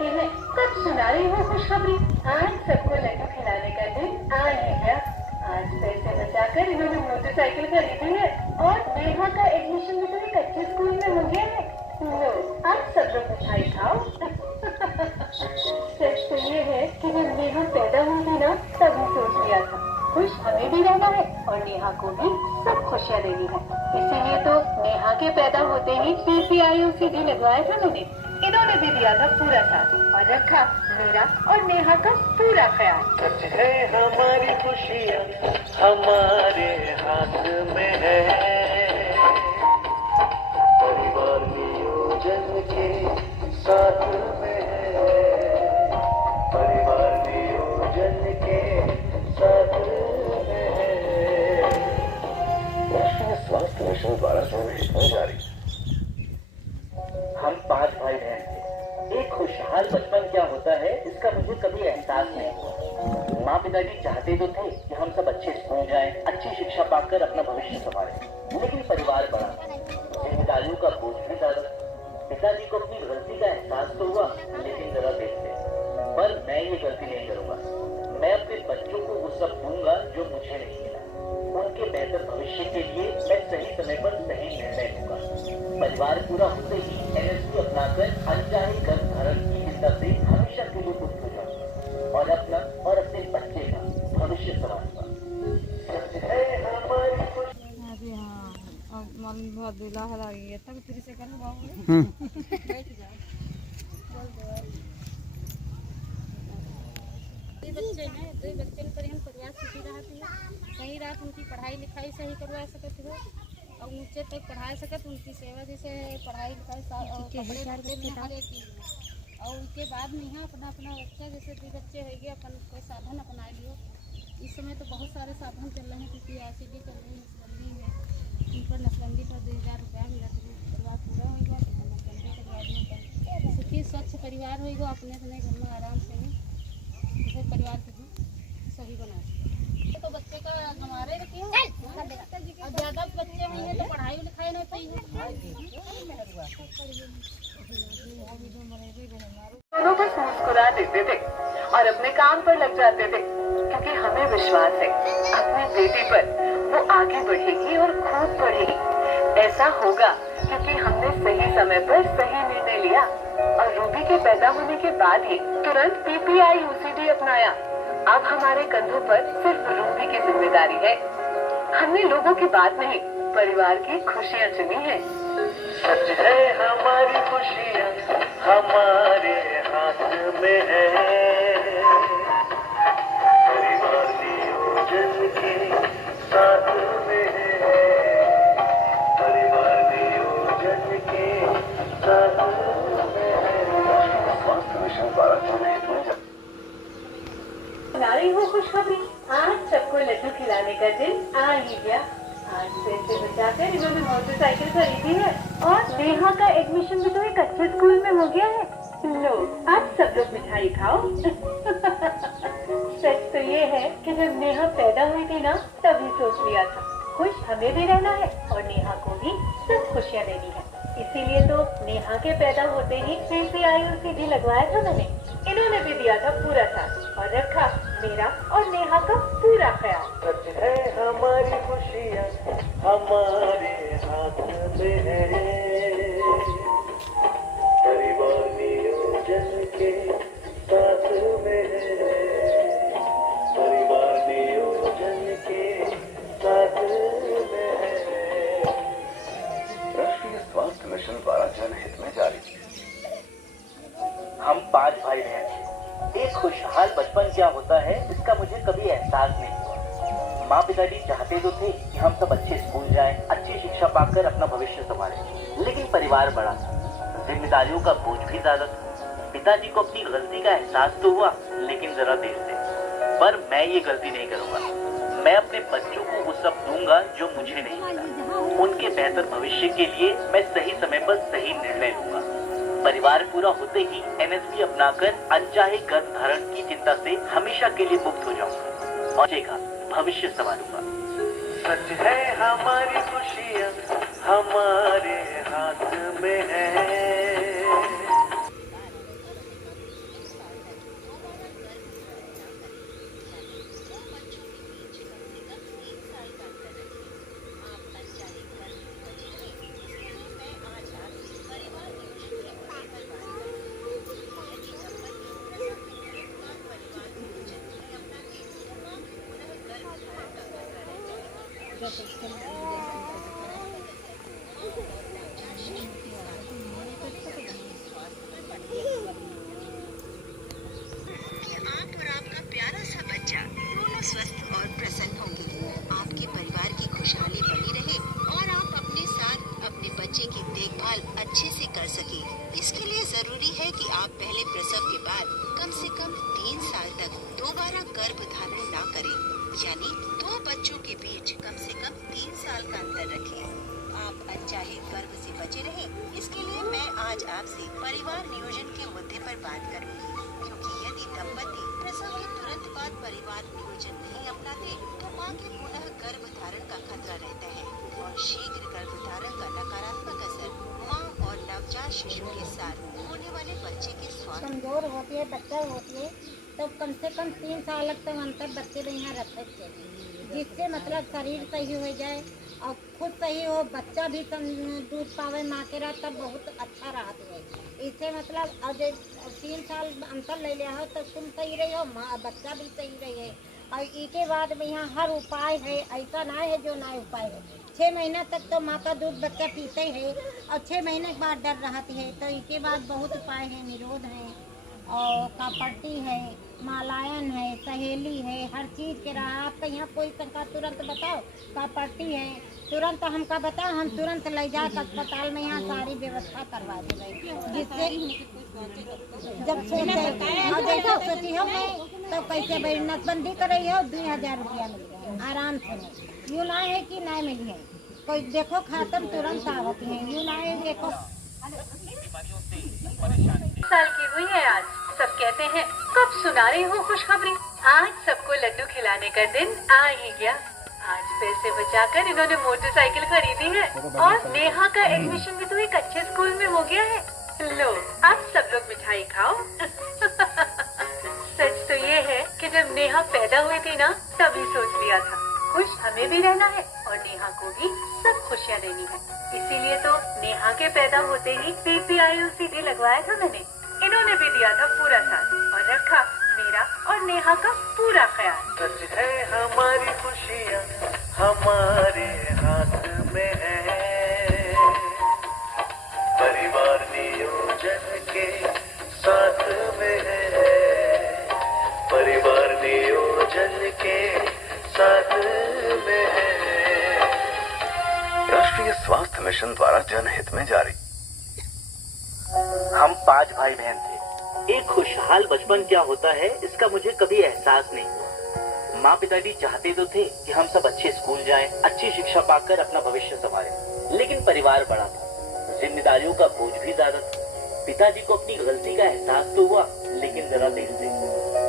कहते हैं कब सुना रही हो खुशखबरी। आज सबको लड्डू खिलाने का दिन आ ही गया। आज पैसे बचाकर इन्होंने मोटरसाइकिल खरीदी है और नेहा का एडमिशन भी तो एक अच्छे स्कूल में हो गया है। लो आप सब लोग मिठाई खाओ। सच तो ये है कि जब नेहा पैदा हुई थी ना तभी सोच लिया था खुश हमें भी रहना है और नेहा को भी सब खुशियाँ देनी है। इसीलिए तो नेहा के पैदा होते ही PPIUCD लगवाया था मैंने। इन्होंने भी दिया था पूरा साथ और रखा मेरा और नेहा का पूरा ख्याल। सच है हमारी खुशियाँ हमारे हाथ में है, परिवार नियोजन के साथ में है, परिवार नियोजन के साथ में है। राष्ट्रीय स्वास्थ्य मिशन द्वारा संरक्षण जारी। हम 5 भाई बहन थे। एक खुशहाल बचपन क्या होता है इसका मुझे कभी एहसास नहीं हुआ। माँ पिताजी चाहते तो थे कि हम सब अच्छे स्कूल जाएं, अच्छी शिक्षा पाकर अपना भविष्य संभालें, लेकिन परिवार बड़ा, जिम्मेदारियों का बोझ भी ज्यादा। पिताजी को अपनी गलती का एहसास तो हुआ, लेकिन जरा देर से। पर मैं ये गलती नहीं करूंगा। मैं अपने बच्चों को वो सब दूंगा जो मुझे नहीं मिला। उनके बेहतर भविष्य के लिए मैं सही समय पर सही निर्णय लूंगा। परिवार पूरा होते ही NSP अपनाकर अनचाहे गर्भधारण की चिंता से हमेशा के लिए मुक्त हो जाऊंगा और अपना और अपने बच्चे का भविष्य संभालूंगा। बहुत दुलाह लगी है तब फिर से करूँ बाबू बैठ जाओ बोल दो। बच्चे हैं 2 बच्चे पर हम परिवार सुखी रहती है। सही रात उनकी पढ़ाई लिखाई सही करवा सकते हो और ऊंचे तक पढ़ा सकते उनकी सेवा जैसे पढ़ाई लिखाई हर एक चीज़ में। और उसके बाद में यहाँ अपना अपना बच्चा जैसे 2 बच्चे हो गए अपन कोई साधन अपना लियो। इस समय तो बहुत सारे साधन चल रहे हैं क्योंकि RCD चल रही है नसबंदी में। उन पर नसबंदी पर 2000 रुपया मिला तो परिवार पूरा होगा तो नसबंदी के बाद में सुखी स्वच्छ परिवार होगा अपने अपने घर में आराम से जैसे परिवार के भी सही बना तो बच्चे का हमारे रखी और ज़्यादा बच्चे हुई हैं तो पढ़ाई लिखाई नहीं पाई दोनों बस मुस्कुरा देते थे और अपने काम पर लग जाते थे क्योंकि हमें विश्वास है अपनी बेटी पर वो आगे बढ़ेगी और खूब बढ़ेगी। ऐसा होगा क्योंकि हमने सही समय पर सही निर्णय लिया और रूबी के पैदा होने के बाद ही तुरंत PPIUCD अपनाया। अब हमारे कंधों पर सिर्फ रूबी की जिम्मेदारी है। हमने लोगों की बात नहीं परिवार की खुशियाँ चुनी है। सच है हमारी खुशियाँ हमारे हाथ में है, परिवार नियोजन के साथ में है, परिवार नियोजन के साथ में है। स्वास्थ्य मिशन द्वारा जनहित में नारी हो खुशखबरी। आज सबको लड्डू खिलाने का दिन आ ही गया। आज पैसे बचाकर इन्होंने मोटरसाइकिल खरीदी है और नेहा का एडमिशन भी तो एक अच्छे स्कूल में हो गया है। लो आप सब लोग मिठाई खाओ। सच तो ये है कि जब नेहा पैदा हुई थी ना तभी सोच लिया था खुश हमें भी रहना है और नेहा को भी सब खुशियाँ देनी है। इसीलिए तो नेहा के पैदा होते ही PPIUCD लगवाया था मैंने। इन्होंने भी दिया था पूरा साथ और रखा मेरा और नेहा का पूरा ख्याल। सच है हमारी खुशियाँ हमारे हाथ में है, परिवार नियोजन के साथ में है, परिवार नियोजन के साथ में है। राष्ट्रीय स्वास्थ्य मिशन द्वारा जनहित में जारी। हम 5 भाई बहन थे। एक खुशहाल बचपन क्या होता है इसका मुझे कभी एहसास नहीं हुआ। माँ पिताजी चाहते तो थे कि हम सब अच्छे स्कूल जाएं, अच्छी शिक्षा पाकर अपना भविष्य संभालें, लेकिन परिवार बड़ा था, जिम्मेदारियों का बोझ भी ज्यादा था। पिताजी को अपनी गलती का एहसास तो हुआ, लेकिन जरा देर से। पर मैं ये गलती नहीं करूंगा। मैं अपने बच्चों को वो सब दूंगा जो मुझे नहीं मिला। उनके बेहतर भविष्य के लिए मैं सही समय पर सही निर्णय लूंगा। परिवार पूरा होते ही NSP अपनाकर अनचाहे गर्भधारण की चिंता से हमेशा के लिए मुक्त हो जाऊंगा और का भविष्य संभालूंगा। सच है हमारी खुशियाँ हमारे हाथ में है, बस उसके आप और आपका प्यारा सा बच्चा दोनों स्वस्थ और प्रसन्न होंगे। आपके परिवार की खुशहाली बनी रहे और आप अपने साथ अपने बच्चे की देखभाल अच्छे से कर सके। इसके लिए जरूरी है कि आप पहले प्रसव के बाद कम से कम 3 साल तक दोबारा गर्भ धारण न करें, यानी 2 बच्चों के बीच कम से कम 3 साल का अंतर रखें। आप अनचाहे गर्भ से बचे रहें, इसके लिए मैं आज आपसे परिवार नियोजन के मुद्दे पर बात करूंगी, क्योंकि यदि दंपति प्रसव के तुरंत बाद परिवार नियोजन नहीं अपनाते तो मां के पुनः गर्भ धारण का खतरा रहता है और शीघ्र गर्भ धारण का नकारात्मक असर मां और नवजात शिशु के साथ होने वाले बच्चे के स्वास्थ्य कमजोर होती है, बच्चा होती है, तो कम से कम 3 साल तक अंतर बच्चे में यहाँ रखे थे, जिससे मतलब शरीर सही हो जाए और खुद सही हो, बच्चा भी दूध पावे माँ के रात, तब बहुत अच्छा रहती है। इससे मतलब अब 3 साल अंतर ले लिया हो तो तुम सही रही हो, माँ बच्चा भी सही रही है। और इसके बाद में यहाँ हर उपाय है, ऐसा ना है जो ना उपाय है। 6 महीना तक तो माँ का दूध बच्चा पीते है और 6 महीने के बाद डर रहती है, तो इसके बाद बहुत उपाय है, निरोध है और कापट्टी है, मालायन है, सहेली है, हर चीज़ के रहा। आपका यहाँ कोई शंका तुरंत बताओ, कापट्टी है, तुरंत हमका बताओ, हम तुरंत ले जाकर अस्पताल में यहाँ सारी व्यवस्था करवा देंगे, जिससे जब सोची हो तो कैसे भाई नसबंदी कर रही हो, 2000 रुपया मिल गया आराम से। यूँ ना है कि ना मिली है, कोई देखो खातम तुरंत आवती है, यूँ ना है देखो। साल की हुई है आज, सब कहते हैं कब सुना रही हो खुशखबरी। आज सबको लड्डू खिलाने का दिन आ ही गया। आज पैसे बचाकर इन्होंने मोटरसाइकिल खरीदी है और नेहा का एडमिशन भी तो एक अच्छे स्कूल में हो गया है। लो आज सब लोग मिठाई खाओ। सच तो ये है कि जब नेहा पैदा हुई थी ना, तभी सोच लिया था खुश हमें भी रहना है और नेहा को भी सब खुशियाँ देनी है। इसीलिए तो नेहा के पैदा होते ही PPIUCD लगवाया था मैंने। इन्होंने भी दिया था पूरा साथ और रखा मेरा और नेहा का पूरा ख्याल। सच है हमारी खुशियाँ हमारे हाथ में है, परिवार नियोजन के साथ में है, परिवार नियोजन के साथ में है। राष्ट्रीय स्वास्थ्य मिशन द्वारा जनहित में जारी। हम 5 भाई बहन थे। एक खुशहाल बचपन क्या होता है इसका मुझे कभी एहसास नहीं हुआ। माँ पिताजी चाहते तो थे कि हम सब अच्छे स्कूल जाएं, अच्छी शिक्षा पाकर अपना भविष्य संभालें, लेकिन परिवार बड़ा था, जिम्मेदारियों का बोझ भी ज्यादा था। पिताजी को अपनी गलती का एहसास तो हुआ, लेकिन जरा देर से।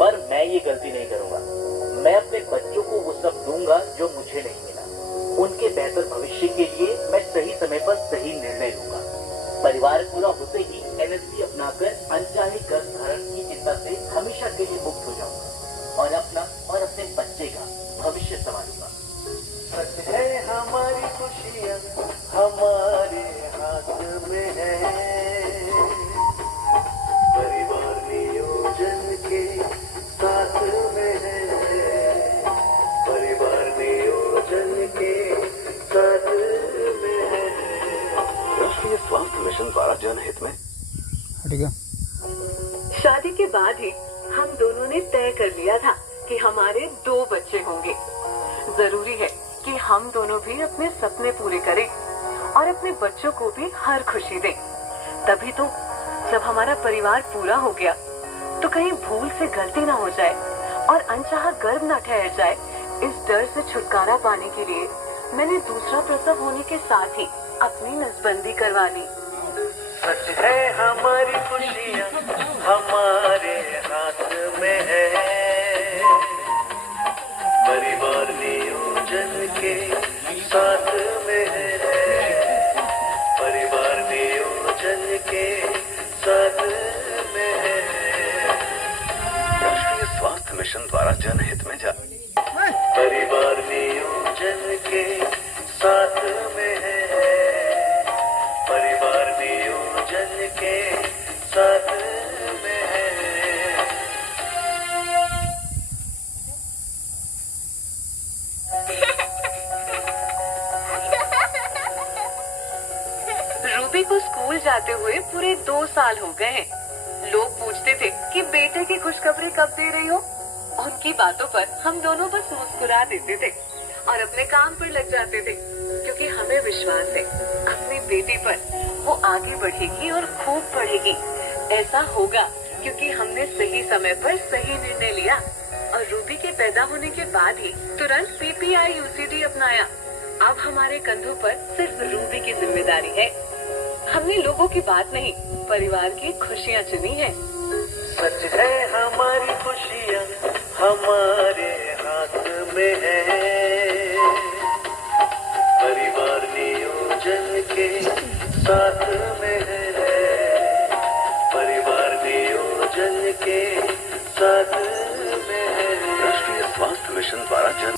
पर मैं ये गलती नहीं करूंगा। मैं अपने बच्चों को वो सब दूंगा जो मुझे नहीं मिला। उनके बेहतर भविष्य के लिए मैं सही समय पर सही निर्णय लूंगा। परिवार पूरा होते ही NSD अपनाकर अनचाहे गर्भ धारण की चिंता से हमेशा के लिए मुक्त हो जाऊंगा और अपना और अपने बच्चे का भविष्य संभालूंगा। सच है हमारी खुशियाँ हमारे हाथ में है, परिवार नियोजन के साथ में है, परिवार नियोजन के साथ में है। राष्ट्रीय स्वास्थ्य मिशन द्वारा जनहित में। शादी के बाद ही हम दोनों ने तय कर लिया था कि हमारे 2 बच्चे होंगे। जरूरी है कि हम दोनों भी अपने सपने पूरे करें और अपने बच्चों को भी हर खुशी दें। तभी तो जब हमारा परिवार पूरा हो गया तो कहीं भूल से गलती ना हो जाए और अनचाहा गर्भ ना ठहर जाए, इस डर से छुटकारा पाने के लिए मैंने दूसरा प्रसव होने के साथ ही अपनी नसबंदी करवा ली। सच है हमारी खुशियाँ हमारे हाथ में है, परिवार नियोजन के साथ में है, परिवार नियोजन के साथ में है। राष्ट्रीय स्वास्थ्य मिशन द्वारा जनहित में जारी। परिवार नियोजन के साथ में है, परिवार नियोजन के साथ में है। रूबी को स्कूल जाते हुए पूरे 2 साल हो गए हैं। लोग पूछते थे कि बेटे की खुशखबरी कब दे रही हो। उनकी बातों पर हम दोनों बस मुस्कुरा देते थे और अपने काम पर लग जाते थे, क्योंकि हमें विश्वास है अपनी बेटी पर वो आगे बढ़ेगी और खूब बढ़ेगी। ऐसा होगा क्योंकि हमने सही समय पर सही निर्णय लिया और रूबी के पैदा होने के बाद ही तुरंत PPI UCD अपनाया। अब हमारे कंधों पर सिर्फ रूबी की जिम्मेदारी है। हमने लोगों की बात नहीं, परिवार की खुशियाँ चुनी है। सच है हमारी खुशियाँ हमारे हाथ में है, परिवार नियोजन के साथ में है, परिवार नियोजन के साथ में है। राष्ट्रीय स्वास्थ्य मिशन द्वारा जन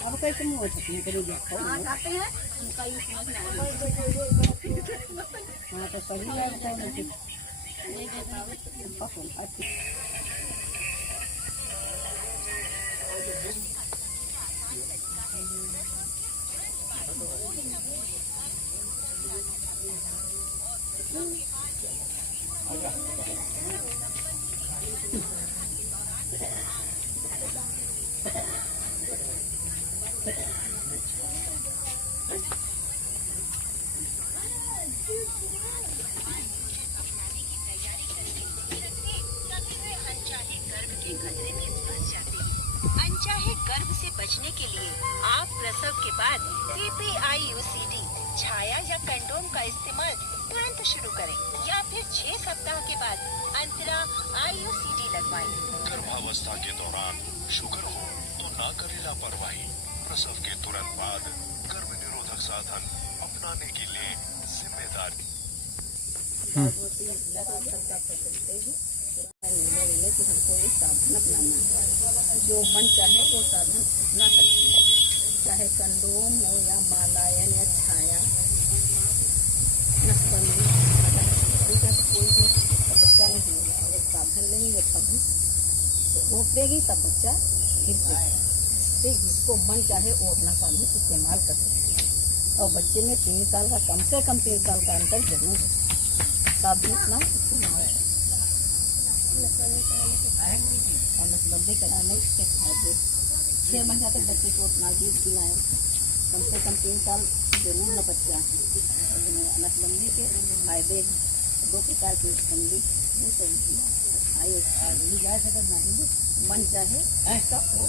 अब कैसे मुँह छपने के लिए खाते हैं उनका यूज समझना हाँ तो सही है अनचाहे गर्भ से बचने के लिए आप प्रसव के बाद PPI UCD छाया या कंडोम का इस्तेमाल तुरंत शुरू करें या फिर 6 सप्ताह के बाद अंतरा IUCD लगवाएं। गर्भावस्था के दौरान शुगर हो तो ना करें लापरवाही। प्रसव के तुरंत बाद गर्भ निरोधक साधन अपनाने के लिए जिम्मेदारी। कि हमको ये साधन अपनाना है, जो मन चाहे वो साधन अपना सकते हैं, चाहे कंडोम हो या मालायन या छाया नसबंदी, कोई भी बच्चा नहीं होगा। अगर साधन लेंगे तभी तो रोक देगी तब बच्चा फिर से जिसको मन चाहे वो अपना साधन इस्तेमाल कर सकते हैं। और बच्चे में 3 साल का कम से कम 3 साल का अंतर जरूर है, साधन अपना इस्तेमाल और नसबंदी कराने के फायदे 6 महीना तक बच्चे को उतना दूध पिलाएं, कम से कम 3 साल जरूर न बच्चा। और नसबंदी के फायदे 2 प्रकार की नसबंदी मन चाहे ऐसा हो।